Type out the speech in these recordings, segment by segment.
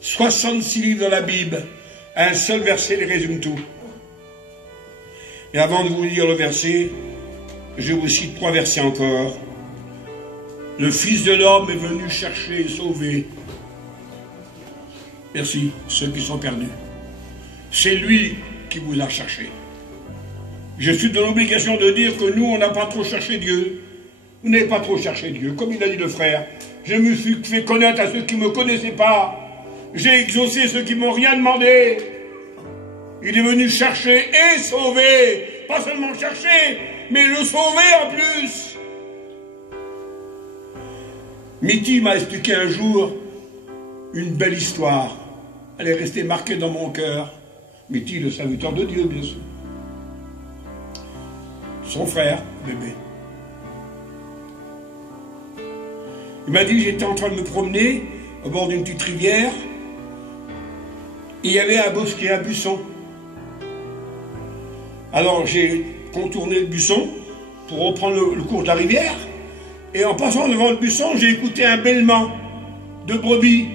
66 livres dans la Bible, un seul verset les résume tout. Et avant de vous lire le verset, je vous cite 3 versets encore. Le Fils de l'homme est venu chercher et sauver. Merci, ceux qui sont perdus. C'est lui qui vous a cherché. Je suis dans l'obligation de dire que nous, on n'a pas trop cherché Dieu. Vous n'avez pas trop cherché Dieu. Comme il a dit le frère, je me suis fait connaître à ceux qui ne me connaissaient pas. J'ai exaucé ceux qui ne m'ont rien demandé. Il est venu chercher et sauver. Pas seulement chercher, mais le sauver en plus. Mitty m'a expliqué un jour une belle histoire. Elle est restée marquée dans mon cœur. Mitty, le serviteur de Dieu, bien sûr. Son frère, bébé. Il m'a dit, j'étais en train de me promener au bord d'une petite rivière. Et il y avait un bosquet, un buisson. Alors j'ai contourné le buisson pour reprendre le cours de la rivière. Et en passant devant le buisson, j'ai écouté un bêlement de brebis.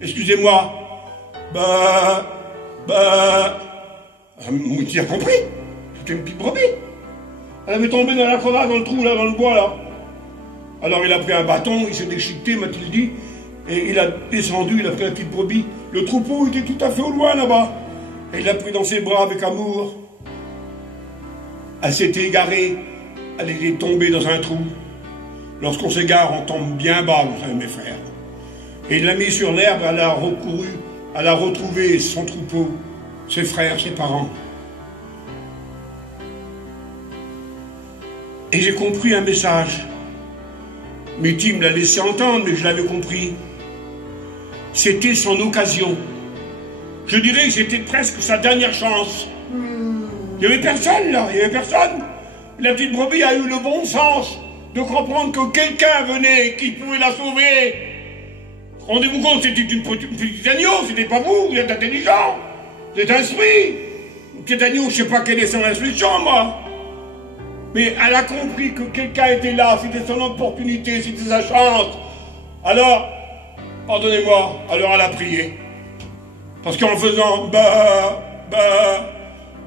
Excusez-moi. Mouti a compris. C'était une petite brebis. Elle avait tombé dans la crevasse, dans le trou, là, dans le bois, là. Alors il a pris un bâton, il s'est déchiqueté, m'a-t-il dit, et il a descendu, il a pris la petite brebis. Le troupeau était tout à fait au loin, là-bas. Et il l'a pris dans ses bras avec amour. Elle s'était égarée, elle était tombée dans un trou. Lorsqu'on s'égare, on tombe bien bas, vous savez, mes frères. Et il l'a mis sur l'herbe, elle a recouru, elle a retrouvé son troupeau, ses frères, ses parents. Et j'ai compris un message. Mitty me l'a laissé entendre, mais je l'avais compris. C'était son occasion. Je dirais que c'était presque sa dernière chance. Il n'y avait personne là, il n'y avait personne. La petite brebis a eu le bon sens de comprendre que quelqu'un venait qui pouvait la sauver. Rendez-vous compte, c'était une petite agneau, c'était pas vous, vous êtes intelligent, vous êtes instruit. Une petite agneau, je ne sais pas quelle est son instruction, moi. Mais elle a compris que quelqu'un était là, c'était son opportunité, c'était sa chance. Alors, pardonnez-moi, alors elle a prié. Parce qu'en faisant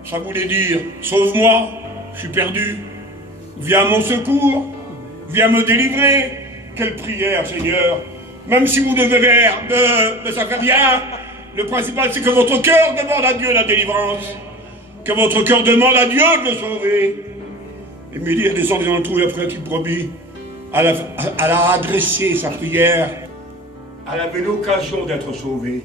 ça voulait dire, sauve-moi, je suis perdu, viens à mon secours, viens me délivrer. Quelle prière, Seigneur. Même si vous devez faire ça fait rien. Le principal, c'est que votre cœur demande à Dieu la délivrance. Que votre cœur demande à Dieu de le sauver. Et Mélie est descendue dans le trou, et après la petite brebis, elle a adressé sa prière. Elle avait l'occasion d'être sauvée.